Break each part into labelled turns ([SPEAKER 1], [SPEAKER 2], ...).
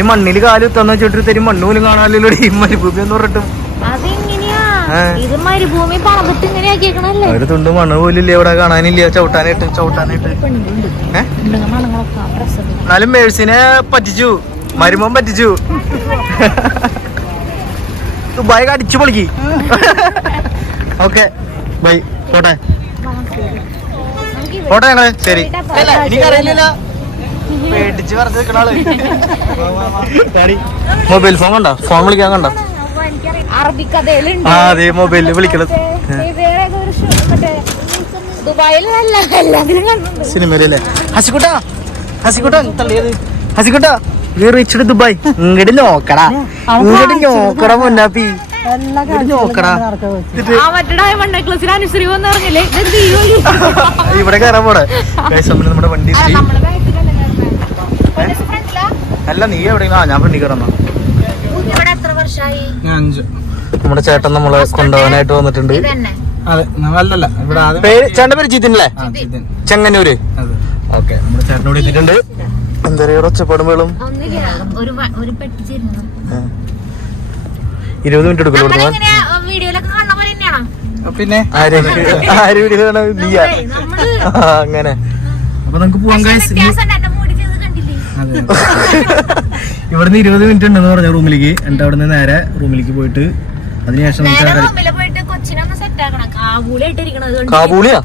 [SPEAKER 1] ഈ മണ്ണിൽ കാൽ തന്ന വെച്ചിട്ട് തരും മണ്ണ് പോലും കാണാനല്ലോ ഈ മരുഭൂമി എന്ന് പറഞ്ഞിട്ടും. ഒരു തുണ്ട് മണ്ണ് പോലും ഇല്ല ഇവിടെ കാണാനില്ല. ചവിട്ടാനായിട്ട് ചവിട്ടാനായിട്ട്. എന്നാലും മേഴ്സിനെ പറ്റിച്ചു. മരുമോൻ പറ്റിച്ചു. ദുബായ് അടിച്ചു പൊളിക്കി. ഓക്കെ. ബൈ. പോട്ടെ. പോട്ടെ ഞങ്ങൾ. ശരി. അല്ല, എനിക്കറിയില്ല പേടിച്ച് പറഞ്ഞു നിൽക്കണ ആൾ. മൊബൈൽ ഫോൺ കണ്ട? ഫോൺ വിളിക്കാൻ കണ്ട? ആ അതെ മൊബൈലിൽ വിളിക്കണത്.
[SPEAKER 2] വേറെ
[SPEAKER 1] സിനിമയിലല്ലേ ഹസിക്കുട്ട ഹസിക്കുട്ട തള്ളിയത്. ഹസിക്കുട്ട റിച്ചഡ് ദുബായ്. ഇങ്ങോട്ട് നോക്കടാ. ഇങ്ങോട്ട് നോക്കടാ മുന്നാപ്പി? ഇവിടെ കയറാൻ പോടെ നമ്മുടെ വണ്ടി
[SPEAKER 2] ആ,
[SPEAKER 1] ശ്രീ
[SPEAKER 2] നമ്മൾ ബാക്കിലല്ലേ കയറുന്നെ? പോലീസ് ഫ്രണ്ടിലാ?
[SPEAKER 1] അല്ല നീ എവിടെയെങ്കിലും? ആ ഞാൻ
[SPEAKER 2] വർഷമായി
[SPEAKER 3] അഞ്ച്.
[SPEAKER 1] നമ്മുടെ ചേട്ടൻ നമ്മളെ കൊണ്ടുപോകാനായിട്ട് വന്നിട്ടുണ്ട്.
[SPEAKER 3] അതെ അല്ലല്ല ഇവിടെ ആദ്യം
[SPEAKER 1] പേര് ചേട്ടന്റെ പേര് ജിതിനല്ലേ?
[SPEAKER 3] അല്ലേ
[SPEAKER 1] ചെങ്ങന്നൂര്.
[SPEAKER 3] അതെ.
[SPEAKER 1] ഓക്കെ നമ്മുടെ ചേട്ടനോട് എത്തിയിട്ടുണ്ട്. എന്താ പറയുക ഒച്ചപ്പാടും വേളും
[SPEAKER 2] ഒരു ഒരു പെട്ടി ചേരുന്നു
[SPEAKER 1] ഇരുപത് മിനിറ്റ് എടുക്കുള്ളൂ
[SPEAKER 3] പിന്നെ
[SPEAKER 1] ആര് ആര് വീഡിയോ അങ്ങനെ.
[SPEAKER 3] അപ്പൊ നമുക്ക് പോവാൻ
[SPEAKER 1] ഇവിടുന്ന് ഇരുപത് മിനിറ്റ് ഉണ്ടെന്ന് പറഞ്ഞ റൂമിലേക്ക് എന്നിട്ട് അവിടുന്ന് നേരെ റൂമിലേക്ക് പോയിട്ട് അതിനുശേഷം? കാബൂളിയാ?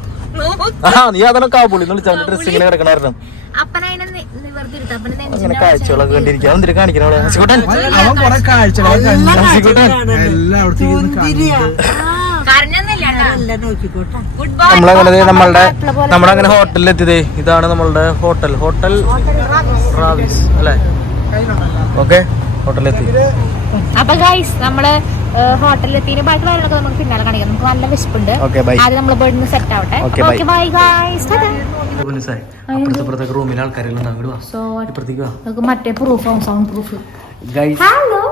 [SPEAKER 1] ആ നീ അതാണ് കാബൂളി? വിളിച്ചാൽ ഡ്രസ് ഇങ്ങനെ അങ്ങനെ കാഴ്ചകളൊക്കെ കണ്ടിരിക്കാം. എന്തിനു കാണിക്കണ അവിടെ? ഹസിക്കുട്ടൻ
[SPEAKER 3] അവൻ കൊറേ കാഴ്ചകളൊക്കെ കണ്ടു.
[SPEAKER 1] ഹസിക്കുട്ടൻ
[SPEAKER 3] എല്ലാം
[SPEAKER 1] നമ്മളങ്ങനെ നമ്മളുടെ നമ്മളങ്ങനെ ഹോട്ടലിൽ എത്തിയതേ ഇതാണ് നമ്മളുടെ ഹോട്ടൽ. ഹോട്ടൽ റാവിസ് അല്ലേ? ഓക്കെ ഹോട്ടലിലെത്തി.
[SPEAKER 2] അപ്പൊ ഗൈസ് നമ്മൾ ഹോട്ടലിലെത്തിന് ബാക്കി കാര്യങ്ങളൊക്കെ നമുക്ക് പിന്നാലെ കാണിക്കാം. നമുക്ക് നല്ല വിശപ്പുണ്ട്. ആദ്യം നമ്മൾ ബേർഡിന് സെറ്റ് ആവട്ടെ. ബൈ. ഗൈസ്
[SPEAKER 1] അപ്പുറത്തെ റൂമിൽ ആൾക്കാരെല്ലാം അങ്ങോട്ട് വാ. ഇപ്പുറത്തേക്ക് വാ.
[SPEAKER 2] മറ്റേ പ്രൂഫ് ആവും sound proof
[SPEAKER 1] guys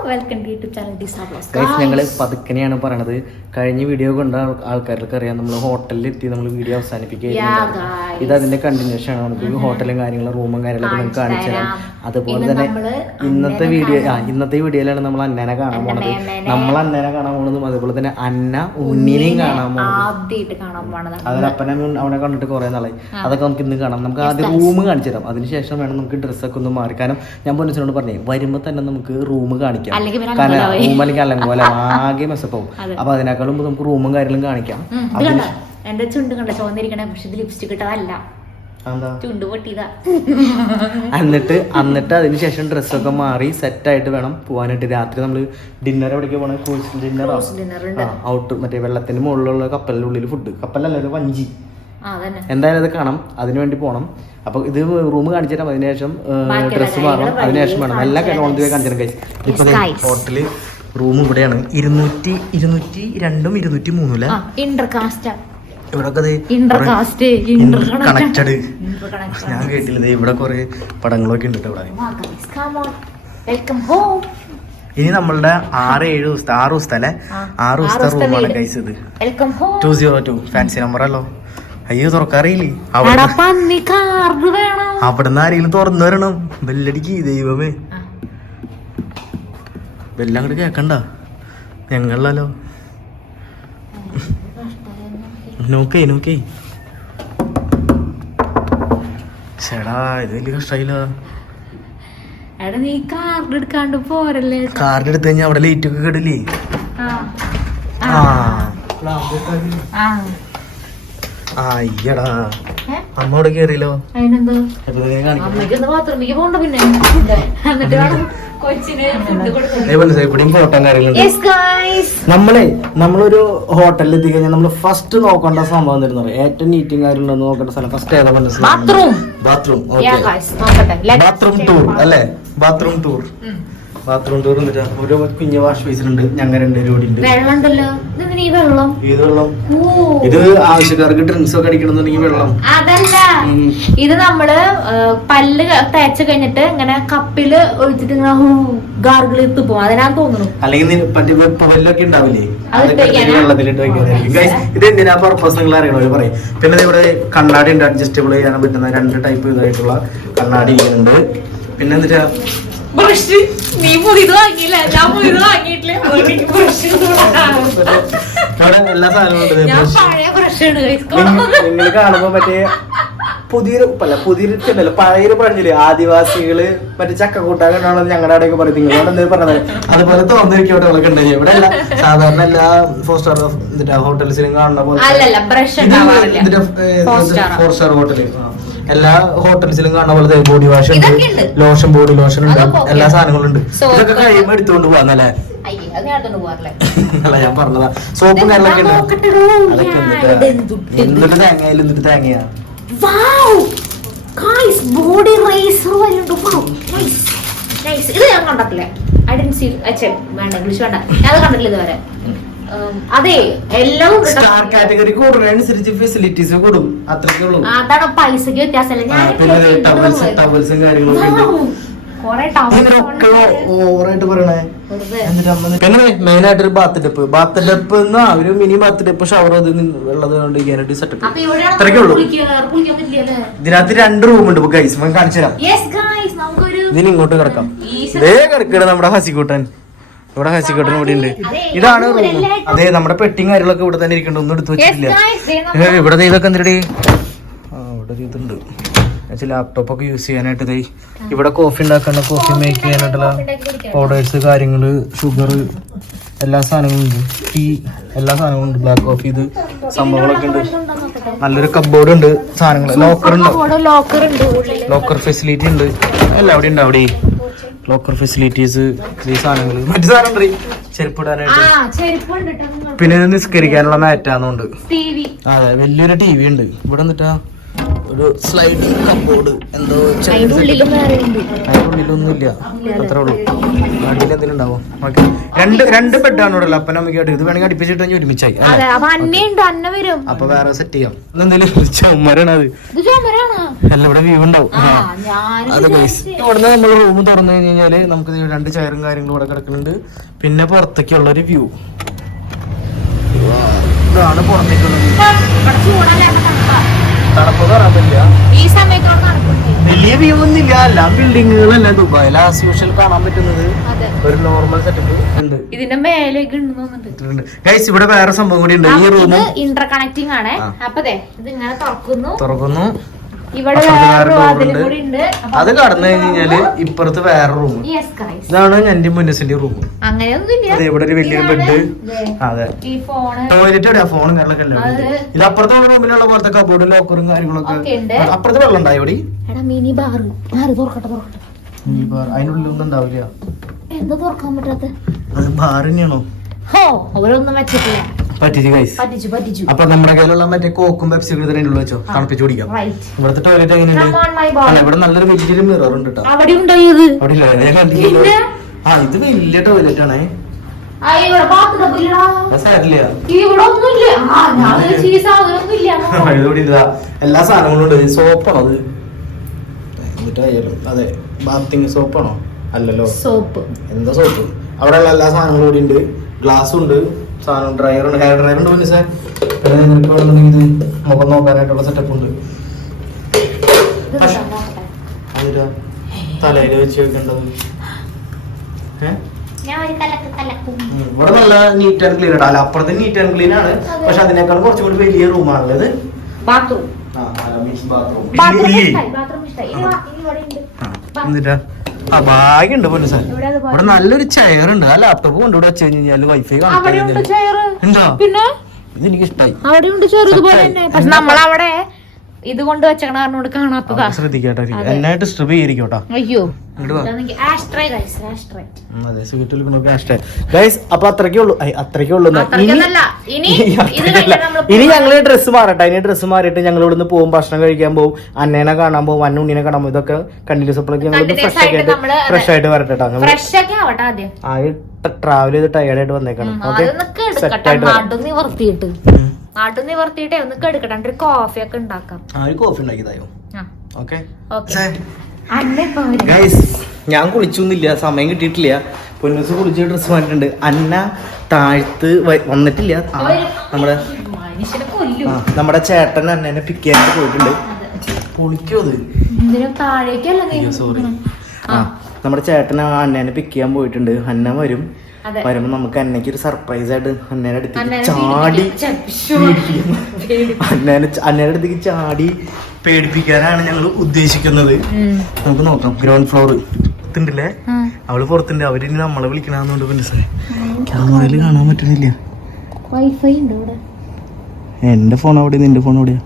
[SPEAKER 2] welcome to YouTube channel ഡിസാ ബ്ലോസ്
[SPEAKER 1] ഗൈസ് ഞങ്ങൾ പതുക്കനെയാണ് പറയണത്. കഴിഞ്ഞ വീഡിയോ കണ്ട ആൾക്കാർക്ക് അറിയാം. നമ്മൾ ഹോട്ടലിൽ എത്തി നമ്മൾ വീഡിയോ അവസാനിപ്പിക്കുകയായിരുന്നു. ഇത് അതിന്റെ കണ്ടിന്യൂഷൻ ആണ്. നമുക്ക് ഹോട്ടലും കാര്യങ്ങളും റൂമും കാര്യങ്ങളൊക്കെ നമുക്ക് കാണിച്ചു തരാം. അതുപോലെ തന്നെ ഇന്നത്തെ വീഡിയോ ആ ഇന്നത്തെ വീഡിയോയിലാണ് നമ്മൾ അന്നനെ കാണാൻ പോണത്. നമ്മൾ അന്നനെ കാണാൻ പോണതും അതുപോലെ തന്നെ അന്ന ഉണ്ണിനെയും കാണാൻ പോണത്. അതിൽ അപ്പനെ അവനെ കണ്ടിട്ട് കുറെ നാളായി. അതൊക്കെ നമുക്ക് ഇന്ന് കാണാം. നമുക്ക് ആദ്യം റൂം കാണിച്ചു തരാം. അതിനുശേഷം വേണം നമുക്ക് ഡ്രസ്സൊക്കെ ഒന്ന് മാറി. കാരണം ഞാൻ പൊന്നിച്ചനോട് പറഞ്ഞേ വരുമ്പോ തന്നെ നമുക്ക് റൂം കാണിക്കാം.
[SPEAKER 2] അല്ലെങ്കിൽ.
[SPEAKER 1] റൂം അല്ലെങ്കിൽ അലങ്കോല ആകെ മെസ്സപ്പാവും അപ്പൊ അതിനേക്കാളും നമുക്ക് റൂമും കാര്യങ്ങളും കാണിക്കാം.
[SPEAKER 2] എന്റെ ചുണ്ട് കണ്ട? ചോന്നിരിക്കണേ പക്ഷെ ഇത് ലിപ്സ്റ്റിക് ഇട്ടതല്ല. ചുണ്ട് പൊട്ടിയതാ.
[SPEAKER 1] എന്നിട്ട് എന്നിട്ട് അതിനുശേഷം ഡ്രസ്സൊക്കെ മാറി സെറ്റ് ആയിട്ട് വേണം പോവാനായിട്ട്. രാത്രി നമ്മൾ ഡിന്നർ എവിടേക്ക് പോകണം ക്രൂസ്
[SPEAKER 2] ഡിന്നർ
[SPEAKER 1] ഔട്ട് മറ്റേ വെള്ളത്തിന്റെ മുകളിലുള്ള കപ്പലിന്റെ ഉള്ളിൽ ഫുഡ് കപ്പലല്ല വഞ്ചി. എന്തായാലും അത് കാണാം. അതിനുവേണ്ടി പോണം. പോകണം അപ്പൊ ഇത് റൂം കാണിച്ചു തരാം. അതിനുശേഷം
[SPEAKER 2] ഡ്രസ്
[SPEAKER 1] ഡ്രസ്സ് മാറണം. അതിനുശേഷം വേണം. എല്ലാ ഓൺ ദി വേ കാണിച്ചു തരാം ഇപ്പൊ
[SPEAKER 2] ഹോട്ടലിൽ
[SPEAKER 1] ഹോട്ടൽ റൂം ഇവിടെയാണ്. ഇരുന്നൂറ്റി ഇരുന്നൂറ്റി രണ്ടും ഇരുന്നൂറ്റി മൂന്നും അല്ലേ കണക്റ്റഡ് ഞാൻ കേട്ടില്ല. ഇവിടെ കുറെ പടങ്ങളൊക്കെ ഉണ്ട് ഇവിടെ. ഇനി നമ്മളുടെ ആറ് ഏഴ് ദിവസത്തെ ആറ് ദിവസത്തെ അല്ലെ? ആറ് ദിവസത്തെ റൂമാണ്
[SPEAKER 2] കഴിച്ചത്
[SPEAKER 1] ഗൈസ് ഇത്. Two zero two fancy number അല്ലോ. അയ്യോ തുറക്കാറിയില്ലേ? അവിടുന്ന് ആരെങ്കിലും തുറന്നു വരണം. ബെല്ലടിക്ക് ദൈവമേ.
[SPEAKER 2] ബെല്ലം
[SPEAKER 1] കൂടെ കേക്കണ്ട. ഞങ്ങളല്ലോ നോക്കേ നോക്കേ. ചേടാ ഇത് വലിയ കഷ്ടായില്ല.
[SPEAKER 2] നീ കാർഡ് എടുക്കാണ്ട് പോരല്ലേ?
[SPEAKER 1] കാർഡ് എടുത്തു കഴിഞ്ഞാൽ അവിടെ ലൈറ്റ് ഒക്കെ കേടില്ലേ?
[SPEAKER 2] ആ.
[SPEAKER 1] ആ. അയ്യടാ അമ്മോട് കേറിയല്ലോ. നമ്മളെ നമ്മളൊരു ഹോട്ടലിൽ എത്തി കഴിഞ്ഞാൽ നമ്മൾ ഫസ്റ്റ് നോക്കേണ്ട സംഭവം തരുന്നത് ഏറ്റവും നീറ്റും കാര്യങ്ങളുണ്ടെന്ന് നോക്കേണ്ട സ്ഥലം ഫസ്റ്റ് ഏതാ മനസ്സിലായി
[SPEAKER 2] ബാത്റൂം
[SPEAKER 1] ബാത്റൂം
[SPEAKER 2] യാ ഗൈസ് നോക്കട്ടെ. Let's
[SPEAKER 1] ബാത്റൂം ടൂർ അല്ലേ? Bathroom tour. ബാത്റൂം ടൂർ എന്നിട്ട് ഒരു കുഞ്ഞു വാഷ് ബേസിലുണ്ട് ഞങ്ങൾ രണ്ട് ഉണ്ട്.
[SPEAKER 2] വെള്ളമുണ്ടല്ലോ. ഈ വെള്ളം?
[SPEAKER 1] ഏത് വെള്ളം? ഇത് ആവശ്യക്കാർക്ക് ഡ്രിങ്ക്സ് ഒക്കെ അടിക്കണമെന്നുണ്ടെങ്കിൽ വെള്ളം.
[SPEAKER 2] അതല്ല. ഇത് നമ്മൾ പല്ല് തേച്ച് കഴിഞ്ഞിട്ട് ഇങ്ങനെ കപ്പിൽ ഒഴിച്ചിട്ട് ഇങ്ങനെ ഗാർഗിൾ ഇട്ട് പോകും അതിനാന്ന് തോന്നുന്നു?
[SPEAKER 1] അല്ലെങ്കിൽ ഉണ്ടാവില്ലേ? വെള്ളത്തിലിട്ട് ഇത് എന്തിനാ പർപ്പസ് നിങ്ങൾ അറിയണോ? പറയും. പിന്നെ ഇവിടെ കണ്ണാടി ഉണ്ട്. അഡ്ജസ്റ്റബിൾ ചെയ്യാൻ പറ്റുന്ന രണ്ട് ടൈപ്പ് ഇതായിട്ടുള്ള കണ്ണാടി ഉണ്ട് പിന്നെ എന്നിട്ട്
[SPEAKER 2] ബ്രഷ് നീ പുതിയത് വാങ്ങിയില്ല. ഞാൻ പുതിയത് വാങ്ങിയിട്ടില്ല? എനിക്ക് ബ്രഷ്
[SPEAKER 1] അവിടെ എല്ലാ സാധനവും ഉണ്ട് ദേ
[SPEAKER 2] ഞാൻ
[SPEAKER 1] brush.
[SPEAKER 2] പഴയ ബ്രഷ് ആണ് guys. കൊണ്ടുവന്നത്.
[SPEAKER 1] നിങ്ങൾ കാണുമ്പോ മറ്റേ പുതിയൊരു അല്ല പുതിയൊരു ഉണ്ടല്ലോ. പഴയൊരു പറഞ്ഞില്ലേ ആദിവാസികൾ മറ്റേ ചക്ക കൂട്ടാകണ്ടാണോ ഞങ്ങളുടെ അവിടെയൊക്കെ പറയും. നിങ്ങളോട് എന്താ പറഞ്ഞത്? അതുപോലെ തോന്നിരിക്കോട്ടെ അവർക്ക് ഉണ്ടായി ഇവിടെ അല്ല സാധാരണ എല്ലാ ഫോർ സ്റ്റാർ ഹോട്ടൽസിലും കാണുന്ന പോലെ. ഫോർ സ്റ്റാർ ഹോട്ടൽ എല്ലാ ഹോട്ടൽസിലും കാണുന്ന പോലെ ബോഡി വാഷ് ഉണ്ട്. ലോഷൻ ബോഡി ലോഷൻ ഉണ്ട്. എല്ലാ സാധനങ്ങളും ഉണ്ട്. ഇതൊക്കെ കഴിയുമ്പോ എടുത്തുകൊണ്ട് പോവാന്നല്ലേ? അല്ല ഞാൻ പറഞ്ഞതാ. സോപ്പ് കാര്യങ്ങളൊക്കെ ഉണ്ട്.
[SPEAKER 2] ഇത്?
[SPEAKER 1] തേങ്ങയിൽ എന്തിട്ട് തേങ്ങയാ.
[SPEAKER 2] Nice. ഇത് ഞാൻ കണ്ടിട്ടില്ല. ഐ ഡി സീ അച്ഛൻ വേണ്ട ഇംഗ്ലീഷ് വേണ്ട. ഞാൻ അത് കണ്ടിട്ടില്ല ഇതുവരെ. അതെ എല്ലാം
[SPEAKER 1] സ്റ്റാർ കാറ്റഗറി കൂടുന്നതിനനുസരിച്ച് ഫെസിലിറ്റീസ് കൂടും. അത്രയ്ക്കേ ഉള്ളൂ.
[SPEAKER 2] അതാണ് പൈസക്ക് വ്യത്യാസമല്ല ഞാൻ
[SPEAKER 1] പിന്നെ ടവൽസ് ടവൽസും ഓവറായിട്ട് പറയണേ. പിന്നെ മെയിൻ ആയിട്ട് ഒരു ബാത്ത് ഡെപ്പ് ബാത്ത് ഡെപ്പ് എന്നാ ഒരു മിനി ബാത്ത് ഡെപ്പ് ഷവർ വെള്ളത് കൊണ്ട് സെറ്റപ്പ് അത്രയ്ക്കേ ഉള്ളൂ? ഇതിനകത്ത് രണ്ട് റൂം ഉണ്ട്. ഗൈസ് കാണിച്ചു തരാം
[SPEAKER 2] Yes, guys, നമുക്കൊരു
[SPEAKER 1] ഇതിന് ഇങ്ങോട്ട് കിടക്കാം. ഇതേ കിടക്കണം നമ്മുടെ ഹസിക്കൂട്ടൻ ഇവിടെ ഹസിക്കൂട്ടൻ ഇവിടെ ഉണ്ട് ഇതാണ് റൂം അതെ നമ്മുടെ പെട്ടിങ് കാര്യങ്ങളൊക്കെ ഇവിടെ തന്നെ ഇരിക്കുന്നുണ്ട്. ഒന്നും എടുത്തു വെച്ചിട്ടില്ല. ഇവിടെ ഇതൊക്കെ എന്തിനടി? ആ ഇവിടെ ഇതുണ്ട്. ലാപ്ടോപ്പ് ഒക്കെ യൂസ് ചെയ്യാനായിട്ട് ഇതായി ഇവിടെ കോഫി ഉണ്ടാക്കണ കോഫി മേക്ക് ചെയ്യാനായിട്ടുള്ള പൗഡേഴ്സ് കാര്യങ്ങൾ ഷുഗർ എല്ലാ സാധനങ്ങളും ഉണ്ട്. ടീ എല്ലാ സാധനങ്ങളും ഉണ്ട്. ബ്ലാക്ക് കോഫി ഇത് സംഭവങ്ങളൊക്കെ ഉണ്ട്. നല്ലൊരു കബോർഡ് ഉണ്ട്. സാധനങ്ങൾ ലോക്കർ ഉണ്ട്?
[SPEAKER 2] അവിടെ ലോക്കർ ഉണ്ട്
[SPEAKER 1] ലോക്കർ ഫെസിലിറ്റി ഉണ്ട്. എല്ലാം അവിടെ ഉണ്ട് അവിടെ. ലോക്കർ ഫെസിലിറ്റീസ് ഈ സാധനങ്ങൾ മറ്റു സാധനം
[SPEAKER 2] ചെരുപ്പിടാനായിട്ട്.
[SPEAKER 1] പിന്നെ നിസ്കരിക്കാനുള്ള മാറ്റാന്നുണ്ട്. അതെ വലിയൊരു ടി വി ഉണ്ട് ഇവിടെ എന്നിട്ടാ ഒരു സ്ലൈഡ് കബോർഡ് എന്തോ അതിനുള്ളിലൊന്നുമില്ല അത്രേ ഉള്ളൂ. അടിയിൽ എന്തെങ്കിലും ഉണ്ടാവും? ഓക്കെ. രണ്ട് രണ്ട് ബെഡാണ് ഇവിടെ ഉള്ളത്. അപ്പൻ അമ്മയ്ക്കായിട്ട് ഇത് വേണമെങ്കിൽ അടുപ്പിച്ചിട്ട് ഒരുമിച്ചായി അല്ലേ?
[SPEAKER 2] അതെ അപ്പൊ അന്നയുണ്ട് അന്ന വരും.
[SPEAKER 1] അപ്പൊ വേറെ സെറ്റ് ചെയ്യാം. ഇതെന്തെങ്കിലും ചുമരാണ് അത്? എല്ലാം ഇവിടെ വ്യൂ ഉണ്ടാവും. അത് ഗൈസ് ഇവിടുന്ന് നമ്മൾ റൂം തുറന്നു കഴിഞ്ഞ് കഴിഞ്ഞാൽ നമുക്ക് രണ്ട് ചെയറും കാര്യങ്ങളും ഇവിടെ കിടക്കുന്നുണ്ട്. പിന്നെ പുറത്തേക്കുള്ള ഒരു വ്യൂ ഇതാണ് പുറത്തേക്കുള്ള തണുപ്പ് കയറാൻ പറ്റില്ല.
[SPEAKER 2] ഈ സമയത്തോടെ നടക്കുന്നുണ്ട്.
[SPEAKER 1] വലിയ വ്യൂ ഒന്നുമില്ല എല്ലാ ബിൽഡിങ്ങുകളല്ല ദുബായിൽ ആസ് യൂഷ്വൽ കാണാൻ പറ്റുന്നത്. ഒരു നോർമൽ സെറ്റപ്പ് ഉണ്ട്.
[SPEAKER 2] ഇതിന്റെ മേലേക്ക്
[SPEAKER 1] ഗൈസ് ഇവിടെ വേറെ സംഭവം കൂടി ഉണ്ട്. ഈ റൂമും
[SPEAKER 2] ഇന്റർ കണക്റ്റിംഗ് ആണ്. അപ്പൊ ഇത് ഇങ്ങനെ തുറക്കുന്നു.
[SPEAKER 1] തുറക്കുന്നു.
[SPEAKER 2] ഇവിടെ
[SPEAKER 1] അത് കടന്നു കഴിഞ്ഞ് കഴിഞ്ഞാൽ ഇപ്പുറത്ത് വേറെ റൂം. ഇതാണ് എന്റെ മുന്നസിന്റെ റൂം. അതെ ഇവിടെ ഒരു വലിയൊരു ബെഡ് അതെ. ടോയ്ലറ്റ് എവിടെയാ ഫോണും കാര്യങ്ങളൊക്കെ ഇത് അപ്പുറത്തെ റൂമിലുള്ള പോലത്തെ കബോർഡ് ലോക്കറും കാര്യങ്ങളൊക്കെ.
[SPEAKER 2] ഒക്കെ ഉണ്ട്.
[SPEAKER 1] അപ്പുറത്ത് വെള്ളം ഉണ്ടായി ഇവിടെ?
[SPEAKER 2] എടാ മിനി ബാർ ബാർ തുറക്കട്ടെ തുറക്കട്ടെ.
[SPEAKER 1] അതിനുള്ളിൽ ഒന്നും ഉണ്ടാവില്ല.
[SPEAKER 2] എന്താ തുറക്കാൻ പറ്റാത്ത?
[SPEAKER 1] അത് ബാർ തന്നെയാണോ?
[SPEAKER 2] ഹോ അവരൊന്നും വെച്ചിട്ടില്ല?
[SPEAKER 1] പറ്റിച്ച് ഗൈസ്
[SPEAKER 2] പറ്റിച്ചു പറ്റിച്ചു.
[SPEAKER 1] അപ്പൊ നമ്മുടെ കയ്യിലുള്ള മറ്റേ കോക്കും പെപ്സി വെച്ചോ? തണുപ്പിച്ച് കുടിക്കാം.
[SPEAKER 2] റൈറ്റ്
[SPEAKER 1] ഇവിടുത്തെ ടോയ്ലറ്റ് എങ്ങനെയുണ്ട്? ഇവിടെ നല്ലൊരു മിറർ ഉണ്ട് കേട്ടോ
[SPEAKER 2] അവിടെ ഉണ്ടായത്
[SPEAKER 1] അവിടെ ഇല്ല ഞാൻ കണ്ടില്ലല്ലോ ആ ഇത് വലിയ ടോയ്ലറ്റ് ആണേ.
[SPEAKER 2] ആ,
[SPEAKER 1] എല്ലാ സാധനങ്ങളും ഉണ്ട്. സോപ്പാണോ അത്? അതെ ബാത്തിങ് സോപ്പാണോ? അല്ലല്ലോ.
[SPEAKER 2] സോപ്പ്.
[SPEAKER 1] എന്താ സോപ്പ്? അവിടെ ഉള്ള എല്ലാ സാധനങ്ങളും കൂടി ഉണ്ട്. ഗ്ലാസ് ഉണ്ട് സാധനം ഡ്രയർ ഉണ്ട്. ഹെയർ ഡ്രയർ ഉണ്ട് പിന്നെ സാർ. പിന്നെ നിനക്ക് വേണമെന്നുണ്ടെങ്കിൽ ഇത് മുഖം നോക്കാനായിട്ടുള്ള സെറ്റപ്പ് ഉണ്ട്. തലയിൽ വെച്ച് വെക്കേണ്ടത്.
[SPEAKER 2] ഞാൻ ഒരു കലക്ക് കലക്കും
[SPEAKER 1] ഉം. ഇവിടെ നല്ല നീറ്റ് ആൻഡ് ക്ലീൻ ആണ് അപ്പുറത്ത് നീറ്റ് ആൻഡ് ക്ലീൻ ആണ്. പക്ഷെ അതിനേക്കാൾ കുറച്ചും കൂടി വലിയ റൂമാണുള്ളത്
[SPEAKER 2] ബാത്റൂം
[SPEAKER 1] മീൻസ് ബാത്റൂം
[SPEAKER 2] ബാത്റൂം
[SPEAKER 1] ആ ഭാഗ്യണ്ട് പൊന്നു സാർ
[SPEAKER 2] ഇവിടെ
[SPEAKER 1] നല്ലൊരു ചെയർ ഉണ്ട്. ആ ലാപ്ടോപ്പ് കൊണ്ടുവിടെ വെച്ച് കഴിഞ്ഞാൽ വൈഫൈ
[SPEAKER 2] അവിടെ ഉണ്ട്? പിന്നെ?
[SPEAKER 1] എനിക്ക് ഇഷ്ടമായി
[SPEAKER 2] അവിടെ ഉണ്ട് ചെയർ ഇതുപോലെ തന്നെ. പക്ഷെ നമ്മളവിടെ ഇത് കൊണ്ട് വെച്ചേക്കണ കാരണം കാണാത്തതാ.
[SPEAKER 1] ശ്രദ്ധിക്കട്ടെ എന്നെ ഡിസ്റ്റർബ് ചെയ്തിരിക്കോട്ടോ
[SPEAKER 2] അയ്യോ.
[SPEAKER 1] ഇങ്ങോട്ട് വാ.
[SPEAKER 2] ആസ്ട്രേ ഗൈസ് ആസ്ട്രേ
[SPEAKER 1] ഉം, അതെ സ്വീറ്റ് വിളിക്കണൊക്കെ ഇഷ്ടം ഗൈസ് അപ്പൊ അത്രയ്ക്കേ ഉള്ളൂ. ഐ, ഉള്ളൂ.
[SPEAKER 2] ഇനി
[SPEAKER 1] ഞങ്ങൾ ഡ്രസ്സ് മാറട്ടെ. ഇനി ഡ്രസ്സ് മാറിയിട്ട് ഞങ്ങൾ ഇവിടുന്ന് പോകും. ഭക്ഷണം കഴിക്കാൻ പോകും. അന്നേനെ കാണാൻ പോകും. അന്നുണ്ണിനെ കാണാൻ പോകും. ഇതൊക്കെ കണ്ടിന്യൂസ് അപ്പോഴേക്ക് ഞങ്ങൾ ഫ്രഷ്
[SPEAKER 2] ആയിട്ട്
[SPEAKER 1] ഫ്രഷ് ആയിട്ട് വരട്ടെ ട്രാവൽ ചെയ്ത് ടയർഡായിട്ട് വന്നേക്കണം. ഓക്കെ സെറ്റ് ആയിട്ട് വരാം
[SPEAKER 2] നാട്ടു നിവർത്തിയിട്ട് ഒന്ന് കെടുക്കട്ടെ. ഒരു കോഫി ഒക്കെ ഉണ്ടാക്കാം.
[SPEAKER 1] കോഫി ഉണ്ടാക്കിയതായോ? ഓക്കെ ഞാൻ കുളിച്ചൊന്നുമില്ല. സമയം കിട്ടിയിട്ടില്ല. പൊന്നൂസ് കുളിച്ച് ഡ്രസ്സ് മാറ്റിട്ടുണ്ട് അന്ന താഴ്ത്ത് വന്നിട്ടില്ല. നമ്മുടെ നമ്മുടെ ചേട്ടൻ അന്നേനെ പിക്ക് ചെയ്യാൻ പോയിട്ടുണ്ട്. പൊളിക്കോ അത്? സോറി ആ നമ്മുടെ ചേട്ടൻ അന്നേനെ പിക്ക് ചെയ്യാൻ പോയിട്ടുണ്ട്. അന്ന വരും. വരുമ്പോ നമുക്ക് അന്നയ്ക്ക് ഒരു സർപ്രൈസ് ആയിട്ട് അന്നേരെ അടുത്തേക്ക് ചാടി
[SPEAKER 2] അന്നേരെ
[SPEAKER 1] അന്നേനെ അന്നേനെ അടുത്തേക്ക് ചാടി പേടിപ്പിക്കാനാണ് ഞങ്ങൾ ഉദ്ദേശിക്കുന്നത്. നമുക്ക് നോക്കാം. ഗ്രൗണ്ട് ഫ്ലോർ എത്തുണ്ടല്ലേ അവൾ പുറത്തുണ്ട്. അവരിനി നമ്മളെ വിളിക്കണമെന്നുണ്ട് മനസ്സിലായി. ക്യാമറയിൽ കാണാൻ പറ്റുന്നില്ല.
[SPEAKER 2] വൈഫൈ ഉണ്ട് ഇവിടെ
[SPEAKER 1] എന്റെ ഫോൺ അവിടെ നിന്റെ ഫോൺ എവിടെയാ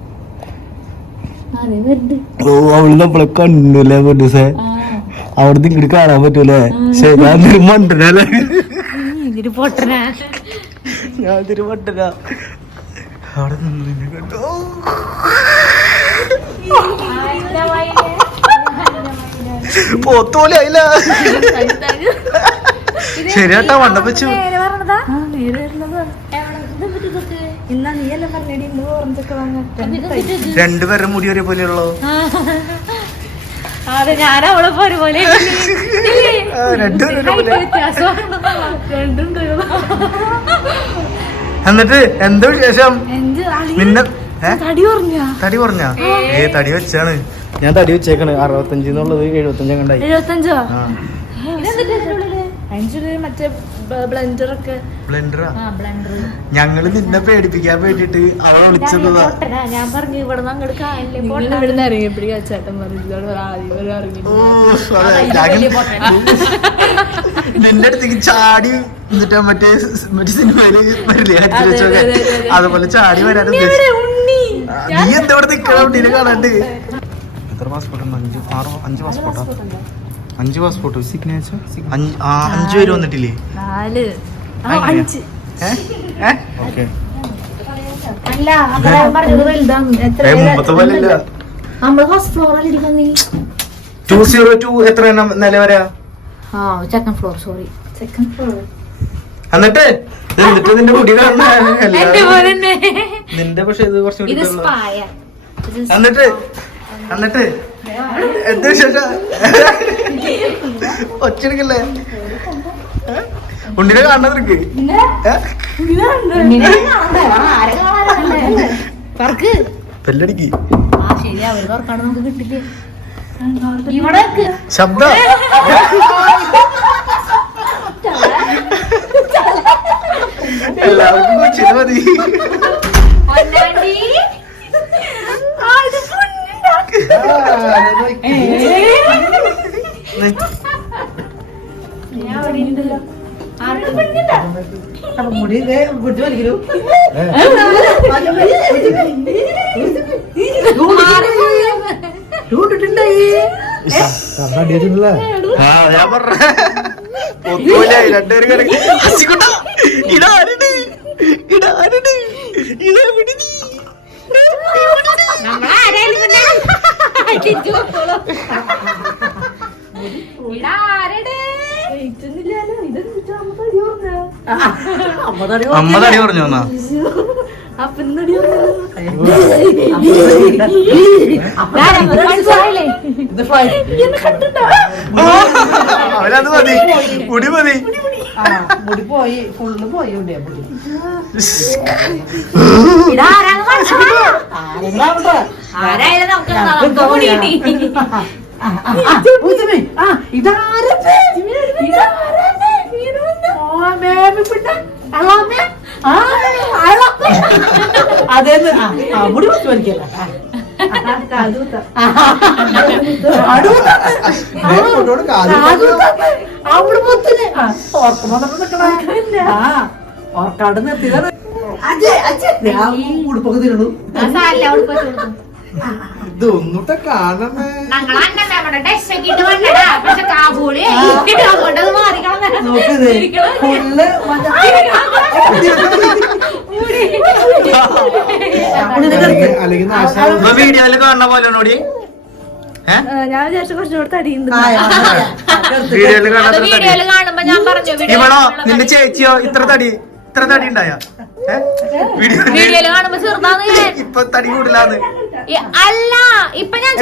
[SPEAKER 2] അതെ
[SPEAKER 1] ഓ അവൾ നമ്മളെ കണ്ടില്ലേ പൊന്നൂസേ. അവിടെ ഇങ്ങോട്ട് കാണാൻ പറ്റൂലേ? ശരി ഞാൻ ഇതിന്
[SPEAKER 2] ഇതിന് പൊട്ടനാ
[SPEAKER 1] ഞാൻ അവിടെ നിന്ന് നിന്നെ കണ്ടു. പോത്തോലെ ആയില്ല ശരിയാട്ടാ മണ്ട വെച്ചു
[SPEAKER 2] ഇന്നാ നീയല്ലേ പറഞ്ഞടി ഇന്ന് ഓറഞ്ചൊക്കെ വാങ്ങാൻ.
[SPEAKER 1] രണ്ടുപേരുടെ മുടി ഒരേപോലെയുള്ളോ
[SPEAKER 2] അതെ ഞാൻ അവളെ പോലെ പോലെ
[SPEAKER 1] ആ, രണ്ടുപേരും ഒരുപോലെ. എന്നിട്ട് എന്താ വിശേഷം? നിന്നെ ഏ?
[SPEAKER 2] തടി പറഞ്ഞ
[SPEAKER 1] തടി ഏ. തടി വെച്ചാണ്. ഞാൻ തടി വെച്ചേക്കണ്. അറുപത്തഞ്ച് എന്നുള്ളത് എഴുപത്തഞ്ച്? കണ്ടായി
[SPEAKER 2] മറ്റേ ബ്ലെൻഡർ ഒക്കെ
[SPEAKER 1] ബ്ലെൻഡറാ?
[SPEAKER 2] ആ ബ്ലെൻഡർ
[SPEAKER 1] ഞങ്ങൾ നിന്നെ പേടിപ്പിക്കാൻ വേണ്ടിട്ട് അവളെ വിളിച്ചതാ.
[SPEAKER 2] ഞാൻ പറഞ്ഞു ഇവിടെ
[SPEAKER 4] ഇവിടുന്ന് ഇറങ്ങിയപ്പോഴേ ചേട്ടൻ
[SPEAKER 1] നിന്റെ അടുത്തേക്ക് ചാടി എന്നിട്ട് മറ്റേ മറ്റേ സിനിമയിൽ വരില്ലേ? അതുപോലെ ചാടി വരാൻ ഉദ്ദേശിച്ചു നീ എന്താ ഇവിടെ നിക്കണ കാണാണ്ട്? എത്ര പാസ്പോർട്ട് അഞ്ച് ആറോ അഞ്ച് പാസ്പോർട്ടാ? അഞ്ച് പാസ്പോർട്ട് സിഗ്നേച്ചർ അഞ്ച് ആ അഞ്ച് പേര് വന്നിട്ടില്ലേ?
[SPEAKER 2] നാല്.
[SPEAKER 1] അഞ്ച് ഓക്കെ.
[SPEAKER 2] അല്ല പറഞ്ഞത് വലുതാണ് എത്ര
[SPEAKER 1] മുമ്പത്തെ പോലെ ഇല്ല.
[SPEAKER 2] നമ്മൾ ഫസ്റ്റ് ഫ്ലോറിൽ ഇരിക്കുന്ന നീ?
[SPEAKER 1] ടു സീറോ ടു എത്ര എണ്ണം നില വരാ?
[SPEAKER 2] ആ second floor sorry second floor
[SPEAKER 1] എന്നിട്ട്? എന്നിട്ട് നിന്റെ മുടി നിന്റെ പക്ഷെ ഇത് കുറച്ച് എന്നിട്ട്? എന്നിട്ട്? എന്താ വിശേഷം? ഒച്ചെടുക്കല്ലേ ഉണ്ണിനെ
[SPEAKER 2] കാണുന്നവർക്ക്
[SPEAKER 1] പെല്ലടിക്ക്. ശബ്ദം. എല്ലാവർക്കും കൊച്ചിന് മതി.
[SPEAKER 2] പൊന്നുണ്ടാ.
[SPEAKER 1] മുടി പറഞ്ഞ ഒന്നുമില്ല രണ്ടുപേരും
[SPEAKER 2] നമ്മളാരായാലും പിന്നെ അടിച്ചു പോക്കോളൂ. ഇതാരെടെ?
[SPEAKER 1] അമ്മ തടി പറഞ്ഞു? അവനത് മതി മുടി മതി
[SPEAKER 4] മുടി പോയി ഫുള്ള് പോയി ഇവിടെ മുടി. അതേന്ന് മുടി പറ്റും എനിക്കല്ല അവിടെ പൊത്തിന് ഓർക്കുമ്പോ നിക്കണ ഓർക്കാട് നിർത്തിയതാണ് ഉടുപ്പൊക്കെ
[SPEAKER 2] കൊടുക്കും.
[SPEAKER 3] ഇതൊന്നുട്ടെ കാണണേ
[SPEAKER 2] ഞങ്ങൾ
[SPEAKER 1] കാണുന്ന പോലെ നോടി.
[SPEAKER 4] ഞാൻ വിചാരിച്ചു കുറച്ചുകൂടെ തടിയുണ്ട്
[SPEAKER 2] കാണുമ്പോ ഞാൻ പറഞ്ഞു
[SPEAKER 1] ഇവളോ നിന്റെ ചേച്ചിയോ ഇത്ര തടി ഇത്ര തടി ഉണ്ടായ?
[SPEAKER 2] കാണുമ്പോ ചെറുതാന്ന്.
[SPEAKER 1] ഇപ്പൊ തടി കൂടില്ലാന്ന്
[SPEAKER 2] അല്ല ഇപ്പൊ ഞാൻ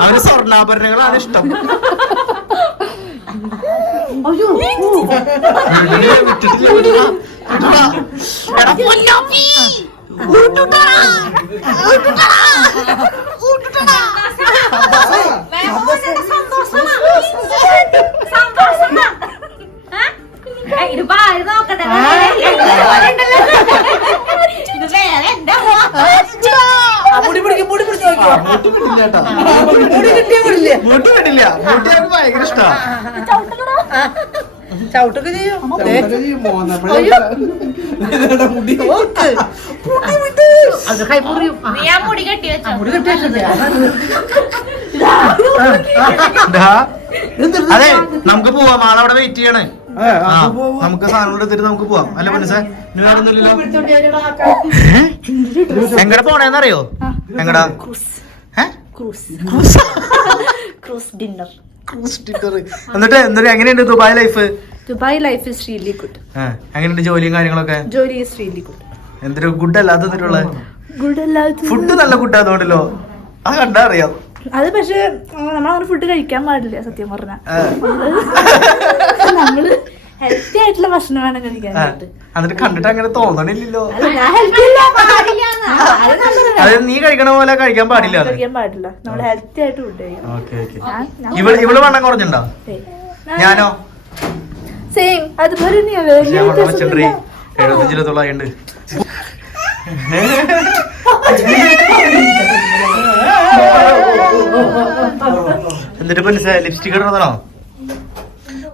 [SPEAKER 1] അവന് സ്വർണാഭരണങ്ങളാണ് പറഞ്ഞ 아유,
[SPEAKER 4] 어.
[SPEAKER 1] 야, 원더비! 우두가라. 우두가라. 우두가라.
[SPEAKER 5] ചവിട്ടൊക്കെ ചെയ്യും?
[SPEAKER 3] മുടി
[SPEAKER 5] അത്
[SPEAKER 2] കെട്ടി വെച്ചോ.
[SPEAKER 5] മുടി കെട്ടിയിട്ടില്ല
[SPEAKER 1] ദാ. അതെ നമുക്ക് പോവാം. ആളവിടെ വെയിറ്റ് ചെയ്യണേ. നമുക്ക് സാധനം എടുത്തിട്ട് നമുക്ക് പോവാം. അല്ല മനസ്സേ. എങ്ങടെ പോണേന്നറിയോ? എങ്ങടാ?
[SPEAKER 4] ക്രൂസ്. ഡിന്നർ.
[SPEAKER 1] എന്നിട്ട് എന്നിട്ട് എങ്ങനെയുണ്ട് Dubai life?
[SPEAKER 4] Dubai life is really good
[SPEAKER 1] എങ്ങനെയുണ്ട് ജോലിയും കാര്യങ്ങളൊക്കെ?
[SPEAKER 4] ജോലി ഇസ് റിയലി ഗുഡ്
[SPEAKER 1] എന്തൊരു ഗുഡ് അല്ലാത്ത
[SPEAKER 4] ഗുഡ് അല്ലാതെ
[SPEAKER 1] ഫുഡ് നല്ല ഗുഡ് അതുകൊണ്ടല്ലോ അത് കണ്ടാ അറിയാം.
[SPEAKER 4] അത് പക്ഷേ നമ്മളങ്ങനെ ഫുഡ് കഴിക്കാൻ പാടില്ല സത്യം
[SPEAKER 1] പറഞ്ഞ.
[SPEAKER 4] നമ്മൾ ഹെൽത്തി ആയിട്ടുള്ള ഭക്ഷണം വേണം. കഴിക്കാനായിട്ട്
[SPEAKER 1] എന്നിട്ട് കണ്ടിട്ട് അങ്ങനെ തോന്നണില്ലല്ലോ.
[SPEAKER 4] അത്
[SPEAKER 1] നീ കഴിക്കണ പോലെ കഴിക്കാൻ പാടില്ല.
[SPEAKER 4] കഴിക്കാൻ പാടില്ല. നമ്മൾ ഹെൽത്തി ആയിട്ട് ഫുഡ് കഴിക്കണം.
[SPEAKER 1] ഇവൾ ഇവൾ വണ്ണം കുറഞ്ഞുണ്ടോ ഞാനോ?
[SPEAKER 4] സെയിം അതുപോലെ തന്നെയാ വലിയ
[SPEAKER 1] ഞാൻ വണ്ണം
[SPEAKER 4] വ്യത്യാസം
[SPEAKER 1] വെച്ചിട്ടുണ്ട്
[SPEAKER 4] ഒന്നുമില്ല.
[SPEAKER 1] എഴുപത്തഞ്ച് ഇരുപത്തോളായിണ്ട് എന്നിട്ട് മനസ്സിലായി ലിപ്സ്റ്റിക് ഇടണതാണോ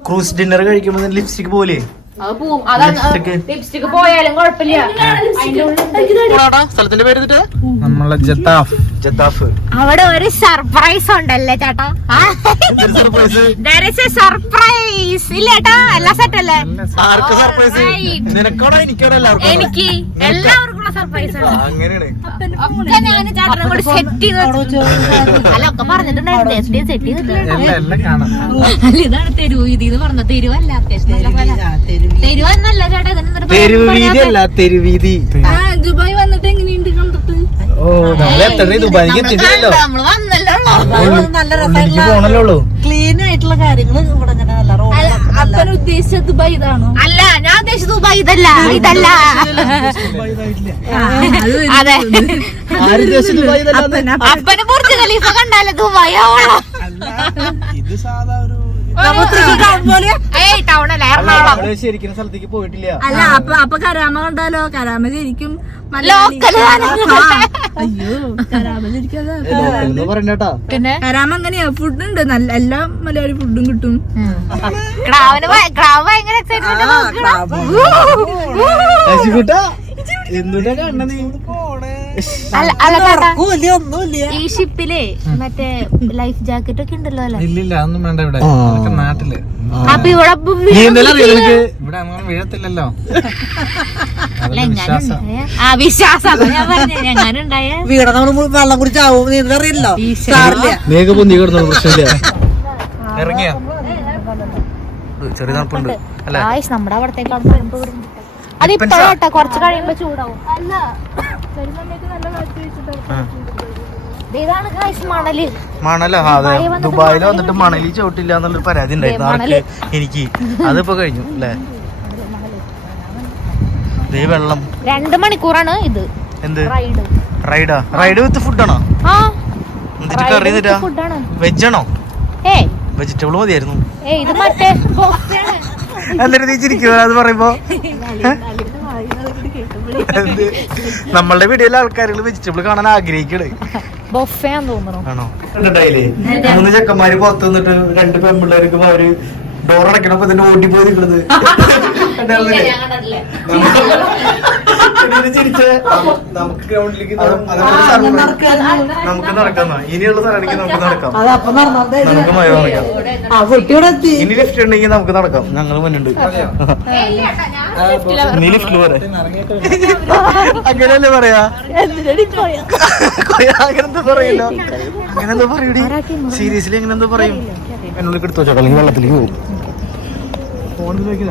[SPEAKER 1] ക്രൂസ് ഡിന്നർ കഴിക്കുമ്പോ ലിപ്സ്റ്റിക് പോലെ.
[SPEAKER 2] അത് പോവും. ലിപ്സ്റ്റിക് പോയാലും കുഴപ്പമില്ല. അതിന്റെ
[SPEAKER 1] സ്ഥലത്തിന്റെ പേര് നമ്മളെ ജത്താഫ്. ജത്താഫ്.
[SPEAKER 2] അവിടെ ഒരു സർപ്രൈസ് ഉണ്ടല്ലേ ചേട്ടാ?
[SPEAKER 1] സർപ്രൈസ്
[SPEAKER 2] സർപ്രൈസ് ഇല്ല ചേട്ടാ? എല്ലാം സെറ്റ് അല്ലേ?
[SPEAKER 1] ആർക്ക് സർപ്രൈസ്
[SPEAKER 2] Right.
[SPEAKER 1] നിനക്കോടാ എനിക്കോടാ എല്ലാവർക്കും?
[SPEAKER 2] എനിക്ക് എല്ലാവർക്കും സർപ്രൈസ്
[SPEAKER 1] അങ്ങനെയാണ്.
[SPEAKER 2] സെറ്റ് ചെയ്ത് അല്ല ഒക്കെ പറഞ്ഞിട്ടുണ്ടായിരുന്നു. സെറ്റ് ചെയ്തിട്ടില്ല
[SPEAKER 1] എല്ലാം കാണാം.
[SPEAKER 2] അല്ല ഇതാണ് തെരുവ് വീതി എന്ന് പറഞ്ഞ തെരുവല്ല അത്യാവശ്യം നല്ല പോലെ. തെരുവ് എന്നല്ല ചേട്ടാ ഇതിന്
[SPEAKER 1] തെരുവീതി അല്ല തെരുവീതി
[SPEAKER 4] ആ ദുബായ് വന്നിട്ട് എങ്ങനെയുണ്ട് കണ്ടിട്ട്?
[SPEAKER 1] ഓ നമ്മളെ ദുബായിക്ക് എത്തിയിട്ടില്ലല്ലോ.
[SPEAKER 5] നല്ല ക്ലീൻ ആയിട്ടുള്ള കാര്യങ്ങൾ ഇവിടെ ഇങ്ങനെ നല്ല
[SPEAKER 4] അല്ല,
[SPEAKER 5] റോഡിലൊക്കെ നല്ല
[SPEAKER 4] അപ്പൻ ഉദ്ദേശിച്ച ദുബായ് ഇതാണോ?
[SPEAKER 2] അല്ല ഞാൻ ഉദ്ദേശിച്ചത് ദുബായ് ഇതല്ല ഇതല്ല. അതെ.
[SPEAKER 1] ഉദ്ദേശിച്ചു?
[SPEAKER 2] അപ്പന് ബുർജ് ഖലീഫ കണ്ടാലേ ദുബായ് ആവണം
[SPEAKER 3] ഇത് സാധാ ഒരു
[SPEAKER 1] ശരിക്കും സ്ഥലത്തേക്ക് പോയിട്ടില്ല.
[SPEAKER 4] അല്ല അപ്പൊ അപ്പൊ കരാമ കണ്ടാലോ? കരാമ ശരിക്കും. അയ്യോ. കരാമ ശരിക്കും.
[SPEAKER 2] പിന്നെ?
[SPEAKER 4] കരാമ അങ്ങനെയാ ഫുഡ് ഉണ്ട്. നല്ല എല്ലാ മലയാളി ഫുഡും കിട്ടും.
[SPEAKER 1] എന്തുട്ടാ കണ്ണ നീ
[SPEAKER 2] അല്ല ഈ ഷിപ്പിൽ മറ്റേ ലൈഫ് ജാക്കറ്റ് ഒക്കെ ഉണ്ടല്ലോ അല്ലെ?
[SPEAKER 6] ഇല്ലില്ല അതൊന്നും വേണ്ട ഇവിടെ. അതൊക്കെ നാട്ടിൽ.
[SPEAKER 2] അപ്പൊ ഇവിടെ
[SPEAKER 6] അങ്ങനെ വീഴത്തില്ലല്ലോ.
[SPEAKER 5] വെള്ളം കുടിച്ചാവും അറിയില്ലോ
[SPEAKER 1] പ്രശ്നമില്ല. ഇറങ്ങിയ? ചെറിയ തണുപ്പുണ്ട്. അല്ലേ?
[SPEAKER 2] ആയിസ് നമ്മുടെ അവിടത്തേക്കാണ് അതിപ്പോഴാട്ടോ കുറച്ച് കഴിയുമ്പോ ചൂടാവും. ഇതാണ് ഗായ്സ്
[SPEAKER 1] മണൽ. അതെ. ദുബായിൽ വന്നിട്ട് മണലി ചവിട്ടില്ല എന്നുള്ളൊരു പരാതി ഉണ്ടായിരുന്നു. ആർക്ക്? എനിക്ക്. അതിപ്പോ കഴിഞ്ഞു അല്ലേ? ദേ വെള്ളം.
[SPEAKER 2] രണ്ട് മണിക്കൂറാണ് ഇത്.
[SPEAKER 1] എന്ത്?
[SPEAKER 2] റൈഡ്.
[SPEAKER 1] റൈഡാ? വിത്ത് ഫുഡാണോ? എന്നിട്ട് കറി തരാ വെജാണോ? വെജിറ്റബിൾ മതിയായിരുന്നു. എന്നിട്ട് നീ ചിരിക്കുക അത് പറയുമ്പോ? നമ്മളുടെ വീഡിയോയിലെ ആൾക്കാരുകൾ വെജിറ്റബിൾ കാണാൻ ആഗ്രഹിക്കണേ.
[SPEAKER 2] ബൊഫയാന്ന് തോന്നുന്നു.
[SPEAKER 1] ആണോ? കണ്ടിട്ടായില്ലേ മൂന്ന് ചെക്കന്മാര് പുറത്ത് നിന്നിട്ട് രണ്ട് പെൺപിള്ളേർക്ക് അവർ ഡോർ അടയ്ക്കണപ്പോ തന്നെ ഓടി പോയി നിൽക്കുന്നത് ചിരിച്ചേ?
[SPEAKER 3] നമുക്ക്
[SPEAKER 1] നടക്കാം. ഇനിയുള്ള സ്ഥലമാണെങ്കിൽ നമുക്ക് നടക്കാം. നമുക്ക് മഴ നടക്കാം. ഇനി ലിഫ്റ്റ് ഉണ്ടെങ്കിൽ നമുക്ക് നടക്കാം. ഞങ്ങൾ മുന്നുണ്ട്. നീ ലിഫ്റ്റിൽ പോരെ അങ്ങനെയല്ലേ പറയാ? അങ്ങനെന്താ പറയല്ലോ? അങ്ങനെന്താ പറയൂടി? സീരിയസ്ലി അങ്ങനെന്താ പറയും? എന്നുള്ളിൽ എടുത്തു വെച്ചോ അല്ലെങ്കിൽ വെള്ളത്തിലേക്ക് പോകും. ഫോണിൽ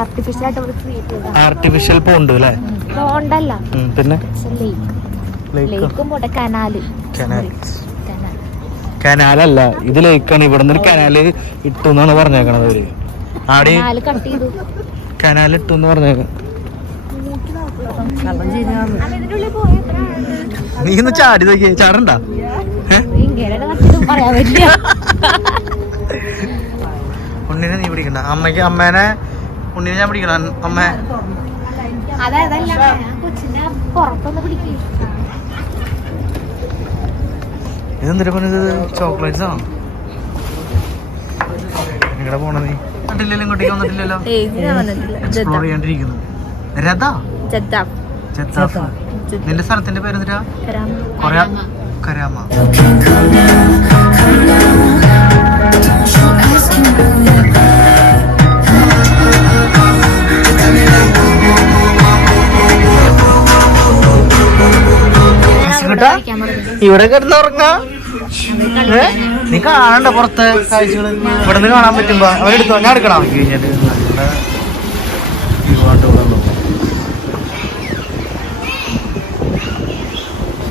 [SPEAKER 2] ആർട്ടിഫിഷ്യൽ ആയിട്ട് ക്രിയേറ്റ് ചെയ്ത.
[SPEAKER 1] ആർട്ടിഫിഷ്യൽ പോണ്ട് അല്ലേ.
[SPEAKER 2] പോണ്ടല്ല
[SPEAKER 1] പിന്നെ?
[SPEAKER 2] ലേക്ക്
[SPEAKER 1] ലേക്ക്
[SPEAKER 2] ലേക്കും പോട്ടെ
[SPEAKER 1] കനാൽ
[SPEAKER 2] കനാൽ
[SPEAKER 1] കനാലല്ല ഇത് ലേക്കാണ് ഇവിടെ നിന്ന് കനാല് ഇട്ടു എന്നാണ് പറഞ്ഞേക്കണത് അവർ ആടെ.
[SPEAKER 2] കനാല് കട്ട് ചെയ്തു.
[SPEAKER 1] കനാൽ ഇട്ടു എന്ന് പറഞ്ഞേക്ക
[SPEAKER 2] ഇതിന്റെ ഉള്ളിൽ പോയപ്പോഴാണ്
[SPEAKER 1] നീ ഒന്ന് ചാടി നോക്കിയേ ചാടണ്ട? ഉണ്ണിനെ നീ പിടിക്കണ്ട. അമ്മയ്ക്ക് അമ്മേനെ ഉണ്ണിനെ ഞാൻ പിടിക്കണ. അമ്മ. ഇതെന്തിനാ പറഞ്ഞത് ചോക്ലേറ്റ്സ് ആണോ എങ്ങടെ പോണ നീ? വന്നിട്ടില്ലല്ലോ ഇങ്ങോട്ടേക്ക് വന്നിട്ടില്ലല്ലോ? എക്സ്പ്ലോർ ചെയ്യാണ്ടിരിക്കുന്നു. രഥ?
[SPEAKER 4] ജദ്ദാഫ്.
[SPEAKER 1] നിന്റെ സ്ഥലത്തിന്റെ പേരെന്തിനാ കൊറേ കരാമ. ഇവിടെ കിടന്നുറങ്ങാ? ഏ? നീ കാണണ്ട പുറത്ത് ഇവിടെ നിന്ന് കാണാൻ പറ്റുമ്പോ അവരെടുത്തോ ഞാൻ എടുക്കണം കഴിഞ്ഞിട്ട്.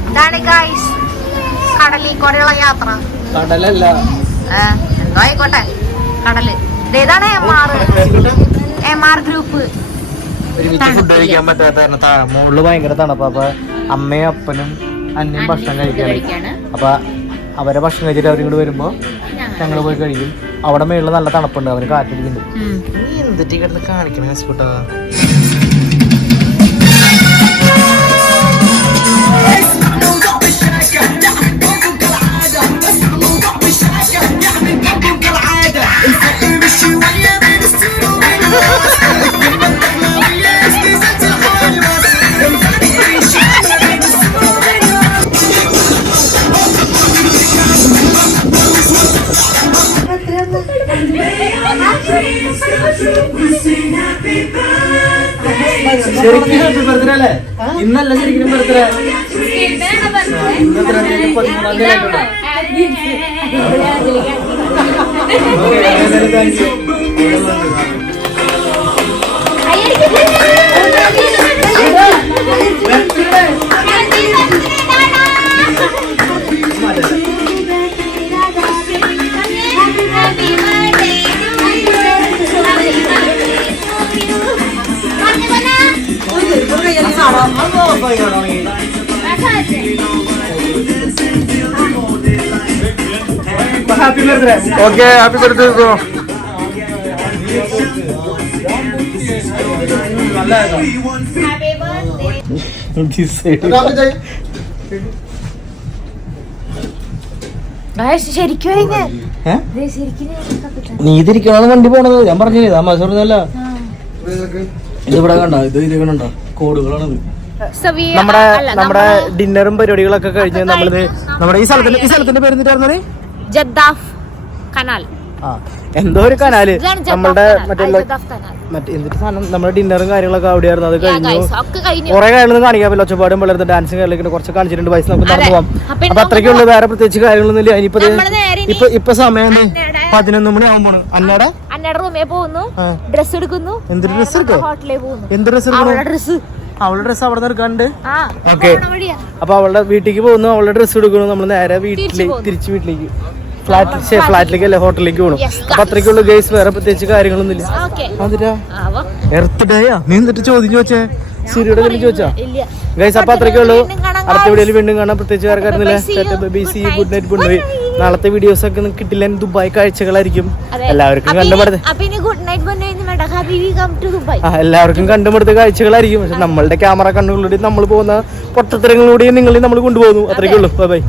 [SPEAKER 2] ഇതാണ് കടലിൽ കൂടെയുള്ള യാത്ര.
[SPEAKER 3] കടലല്ല.
[SPEAKER 2] ഏ, എന്തോ ആയിക്കോട്ടെ. കടൽ. ഇതേതാണ് M R M R group
[SPEAKER 1] ഒരുമിച്ച് ഫുഡ് കഴിക്കാൻ പറ്റാത്ത കാരണം താ- മുകളിൽ ഭയങ്കര തണുപ്പ. അപ്പൊ അമ്മയും അപ്പനും അന്നയും ഭക്ഷണം കഴിക്കാൻ
[SPEAKER 2] കഴിക്കാണ്
[SPEAKER 1] അപ്പൊ അവരെ ഭക്ഷണം കഴിച്ചിട്ട് അവരും കൂടെ വരുമ്പോ ഞങ്ങൾ പോയി കഴിക്കും അവിടെ മേളിൽ നല്ല തണുപ്പുണ്ട് അവർ കാറ്റടിക്കുന്നുണ്ട്. എന്തിട്ട് കിടന്ന് ശരിക്കും ഹാപ്പി ബർത്ത്ഡേ അല്ലേ ഇന്നല്ല ശരിക്കും birthday happy birthday okay happy birthday bro
[SPEAKER 2] ശരിക്കും
[SPEAKER 1] നീ ഇതിരിക്കണോ വണ്ടി പോണത്. ഞാൻ പറഞ്ഞില്ല തമാശ ഇവിടെ കണ്ട? ഇത് ഇത് കണ്ട കോഡുകളാണത്. നമ്മുടെ നമ്മുടെ ഡിന്നറും പരിപാടികളൊക്കെ കഴിഞ്ഞ് നമ്മളിത് നമ്മുടെ ഈ സ്ഥലത്തിന്റെ ഈ സ്ഥലത്തിന്റെ പേര് എന്നിട്ടായിരുന്നത്
[SPEAKER 2] ജദ്ദാഫ് കനാൽ.
[SPEAKER 1] ആ എന്തോ ഒരു കനാല്. നമ്മുടെ
[SPEAKER 2] കനാൽ.
[SPEAKER 1] മറ്റേ എന്തിട്ട് സാധനം? നമ്മുടെ ഡിന്നറും കാര്യങ്ങളൊക്കെ അവിടെയായിരുന്നു. അത് കഴിഞ്ഞു. കുറെ കാര്യങ്ങളൊന്നും കാണിക്കാൻ പറ്റില്ല. ഒച്ചപ്പാടും വളർന്ന് ഡാൻസും കാര്യങ്ങളൊക്കെ കുറച്ച് കാണിച്ചിട്ടുണ്ട്. വയസ്സ് നമുക്ക് നടന്നു പോകാം
[SPEAKER 2] അപ്പൊ ഇനി
[SPEAKER 1] അപ്പൊ അത്രയ്ക്കേ ഉള്ളൂ. വേറെ പ്രത്യേകിച്ച് കാര്യങ്ങളൊന്നും ഇല്ല. ഇനിയിപ്പോ ഇപ്പൊ ഇപ്പൊ സമയം പതിനൊന്ന് മണി ആവുമ്പോൾ അന്നട?
[SPEAKER 2] അന്നയുടെ റൂമേ പോകുന്നു. ഡ്രസ് എടുക്കുന്നു.
[SPEAKER 1] എന്ത് ഡ്രസ് എടുക്കും എന്ത് ഡ്രസ് എടുക്കും
[SPEAKER 2] ഡ്രസ്
[SPEAKER 1] അവളുടെ ഡ്രസ് അവിടെ നിന്ന് എടുക്കാണ്ട്
[SPEAKER 2] ആ
[SPEAKER 1] Okay.
[SPEAKER 2] പോണ
[SPEAKER 1] അപ്പൊ അവളുടെ വീട്ടിലേക്ക് പോകുന്നു. അവളുടെ ഡ്രസ് എടുക്കുന്നു. നമ്മൾ നേരെ വീട്ടിലേക്ക്. തിരിച്ച് വീട്ടിലേക്ക്. ഫ്ലാറ്റ് ഫ്ലാറ്റിലേക്ക് അല്ലെ ഹോട്ടലിലേക്ക് പോകണം അപ്പൊ അത്രയ്ക്കുള്ള ഗേസ് വേറെ പ്രത്യേകിച്ച് കാര്യങ്ങളൊന്നും ഇല്ല
[SPEAKER 2] ഓക്കെ
[SPEAKER 1] അതിരാ എർത്ത് ഡേയാ നീ എന്നിട്ട് ചോദ്യം ചോദിച്ചേ? സൂര്യയുടെ എന്തെങ്കിലും ചോദിച്ചാ? ഗൈസ് അപ്പൊ അത്രയ്ക്കേ ഉള്ളൂ
[SPEAKER 2] വീണ്ടും കാണാം,
[SPEAKER 1] അടുത്ത. വീഡിയോയിൽ വീണ്ടും കാണാം. പ്രത്യേകിച്ച് വേറെ കാര്യമില്ല ഗുഡ് നൈറ്റ്. ഗുഡ് നൈറ്റ് നാളത്തെ വീഡിയോസ് ഒക്കെ കിട്ടില്ല ദുബായ് കാഴ്ചകളായിരിക്കും. എല്ലാവർക്കും കണ്ടുപടുത്ത് എല്ലാവർക്കും കണ്ടുപടുത്ത കാഴ്ചകളായിരിക്കും. പക്ഷെ നമ്മളുടെ ക്യാമറ കണ്ണുകളിലൂടെ നമ്മൾ പോകുന്ന പൊട്ടത്തരങ്ങളിലൂടെയും നിങ്ങളെ നമ്മൾ കൊണ്ടുപോകുന്നു. അത്രയ്ക്കുള്ളൂ ബൈ